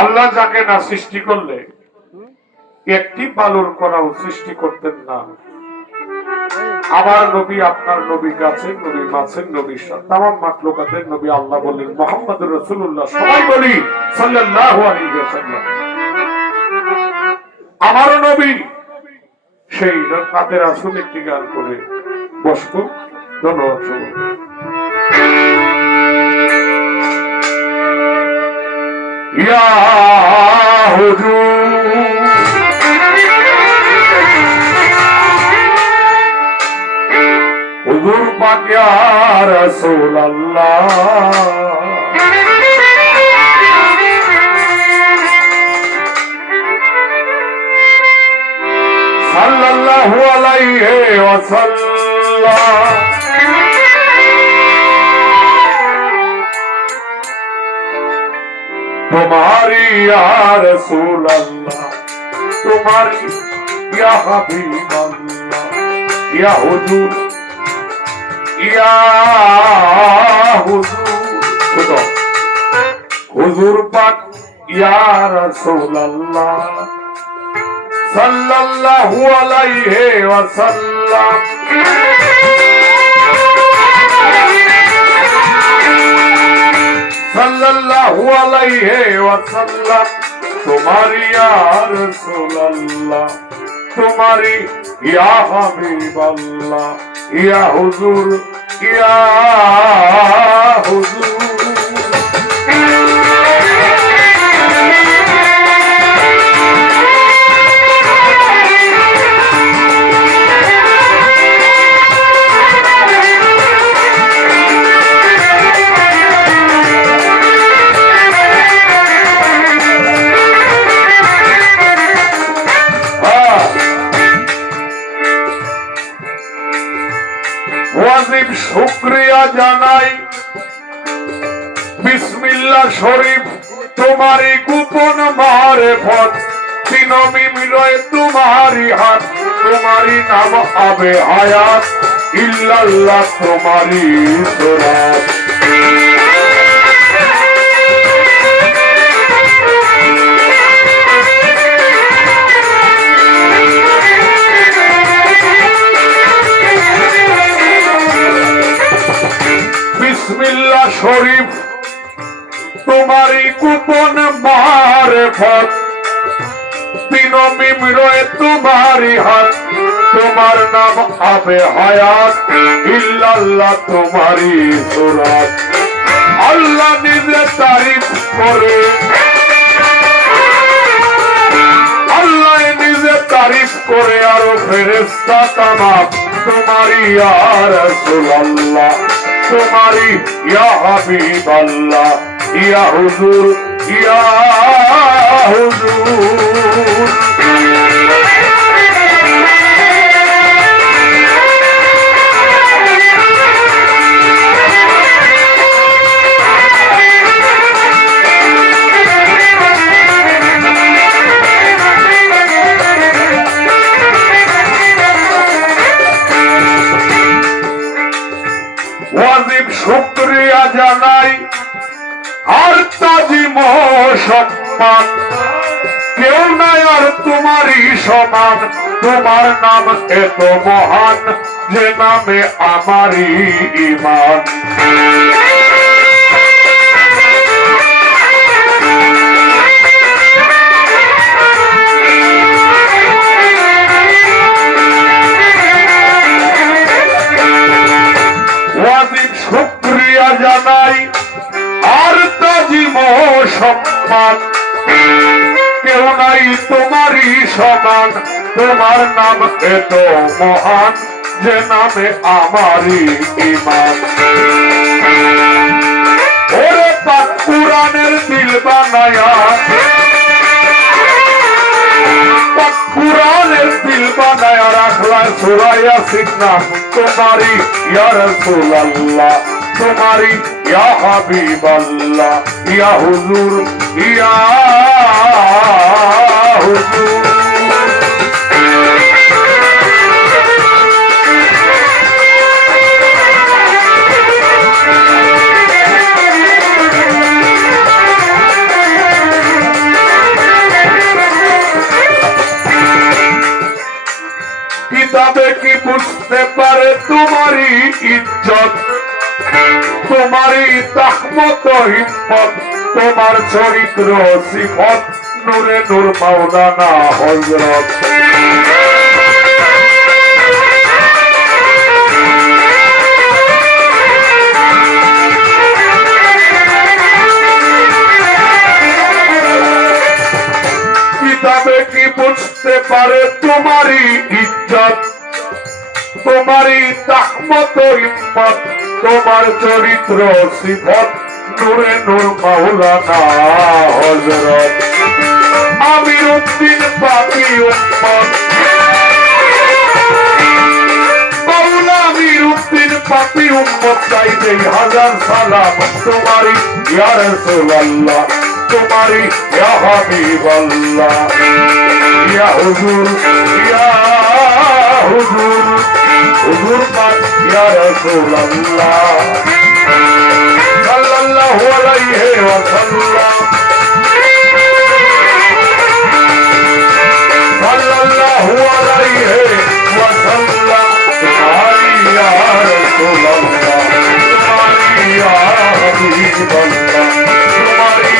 আল্লাহ যাকে না সৃষ্টি করলে একটি বালুর কণাও সৃষ্টি করতেন না। আমার নবী, আপনার নবী, গাছের নবী, মাছের নবী, তামাম মাখলুকাতের নবী। আল্লাহ বললেন মুহাম্মদুর রাসূলুল্লাহ, সবাই বলি সাল্লাল্লাহু আলাইহি ওয়াসাল্লাম। আমার নবী সেই রাতের আসুন একটি গান করে বসবো। ধন্যবাদ। ইয়া হুজুর হুজুর পাক ইয়া রাসূলুল্লাহ, সাল্লাল্লাহু আলাইহি ওয়াসাল্লাম। तुम्हारी या रसूल अल्लाह, तुम्हारी या हबीब अल्लाह, या हुजूर, या हुजूर, हुजूर पाक या रसूल अल्लाह, सल्लल्लाहु अलैहि वसल्लम। सल्लल्लाहु अलैहि वसल्लम। तुम्हारी या रसूल अल्लाह, तुम्हारी या हबीब अल्लाह, या हुजूर, या हुजूर। ওয়াজিব শুকরিয়া জানাই বিসমিল্লাহ শরীফ, তোমারি গোপন মারেফত, তিনমি মিলয় তোমারি হাত, তোমারি নাম আবে হায়াত, ইল্লাল্লাহ তোমারি সুরাত। বিসমিল্লাহ শরীফ, তোমারি গোপন মারেফত, তিনমি মিলয় তোমারি হাত, তোমার নাম আবে হায়াত, ইল্লাল্লাহ তোমারি সুরাত। আল্লাহ নিজে তারিফ করে, আল্লাহ নিজে তারিফ করে, আরো ফেরেশতা তামাম তোমারি ইয়া রাসূলুল্লাহ, तुम्हारी या हबीब अल्लाह, या हुजूर, या हुजूर। ওয়াজিব শুকরিয়া জানাই আর তাজিম সম্মান, কেউ নাই আর তোমারই সমান, তোমার নাম এত মহান, যে নামে আমারই ঈমান। ওয়াজিব শুকরিয়া জানাই আর তাজিম সম্মান, কেউ নাই তোমারই সমান, তোমার নাম এত মহান, যে নামে আমারই ঈমান। ওরে পাক কুরআনের দিল বানায়া, পাক কুরআনের দিল বানায়া রাখলা সূরা ইয়াসিন নাম তোমারি ইয়া রাসূলুল্লাহ, তোমারি ইয়া হাবিব আল্লাহ, ইয়া হুজুর, ইয়া হুজুর। তবে কি বুঝতে পারে তোমারই ইজ্জত, তোমারই তাহমত হিম্মত, তোমার চরিত্র সিফত, নূরে নূর মাওলানা হযরত। কিতাবে কি বুঝতে পারে তোমারই ইজ্জত, তোমারই তাহমত হিম্মত, তোমার চরিত্র সিফত, নূরে নূর মাওলানা হযরত। আমির উদ্দিন পাপী উম্মত, মাওলা আমির উদ্দিন পাপী উম্মত, চাই দেই হাজার সালাম তোমারই ইয়া রাসূলুল্লাহ, তোমারই ইয়া হাবিবাল্লাহ, ইয়া হুজুর, ইয়া হুজুর, হুজুর পাক ইয়া রাসূলুল্লাহ সাল্লাল্লাহু আলাইহি ওয়াসাল্লাম, সাল্লাল্লাহু আলাইহি ওয়াসাল্লাম, তোমারি ইয়া রাসূলুল্লাহ, তোমারি ইয়া হাবিবাল্লাহ, তোমারি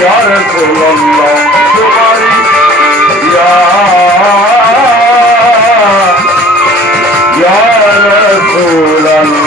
ইয়া রাসূলুল্লাহ, তোমারি ইয়া রাসূলুল্লাহ।